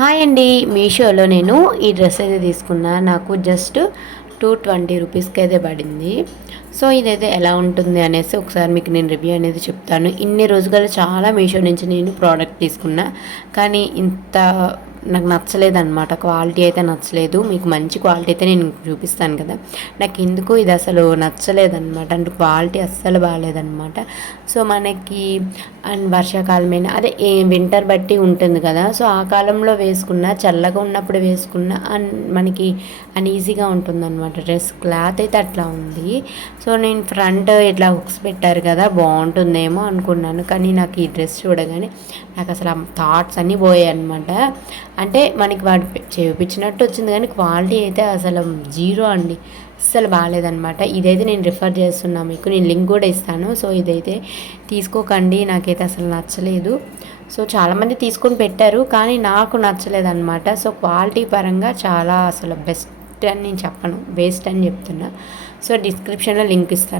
Hi అండి. మీషోలో నేను ఈ డ్రెస్ అయితే తీసుకున్నా. నాకు జస్ట్ 220 రూపీస్కి అయితే పడింది. సో ఇదైతే ఎలా ఉంటుంది అనేసి ఒకసారి మీకు నేను రివ్యూ అనేది చెప్తాను. ఇన్ని రోజులు చాలా మీషో నుంచి నేను ప్రోడక్ట్ తీసుకున్నా, కానీ ఇంత నాకు నచ్చలేదన్నమాట. క్వాలిటీ అయితే నచ్చలేదు. మీకు మంచి క్వాలిటీ అయితే నేను చూపిస్తాను కదా. నాకు ఎందుకు ఇది అసలు నచ్చలేదన్నమాట. అంటే క్వాలిటీ అస్సలు బాగాలేదన్నమాట. సో మనకి అండ్ వర్షాకాలమైన అదే ఏ వింటర్ బట్టి ఉంటుంది కదా. సో ఆ కాలంలో వేసుకున్న, చల్లగా ఉన్నప్పుడు వేసుకున్న మనకి అన్ఈజీగా ఉంటుందన్నమాట. డ్రెస్ క్లాత్ అయితే అట్లా ఉంది. సో నేను ఫ్రంట్ ఇట్లా హుక్స్ పెట్టారు కదా, బాగుంటుందేమో అనుకున్నాను. కానీ నాకు ఈ డ్రెస్ చూడగానే నాకు అసలు ఆ థాట్స్ అన్నీ పోయాయి అనమాట. అంటే మనకి వాడు చేపించినట్టు వచ్చింది, కానీ క్వాలిటీ అయితే అసలు జీరో అండి. అస్సలు బాగాలేదనమాట. ఇదైతే నేను రిఫర్ చేస్తున్నా మీకు, నేను లింక్ కూడా ఇస్తాను. సో ఇదైతే తీసుకోకండి, నాకైతే అసలు నచ్చలేదు. సో చాలామంది తీసుకొని పెట్టారు, కానీ నాకు నచ్చలేదన్నమాట. సో క్వాలిటీ పరంగా చాలా అసలు బెస్ట్ అని నేను చెప్పను, వేస్ట్ అని చెప్తున్నా. సో డిస్క్రిప్షన్లో లింక్ ఇస్తాను.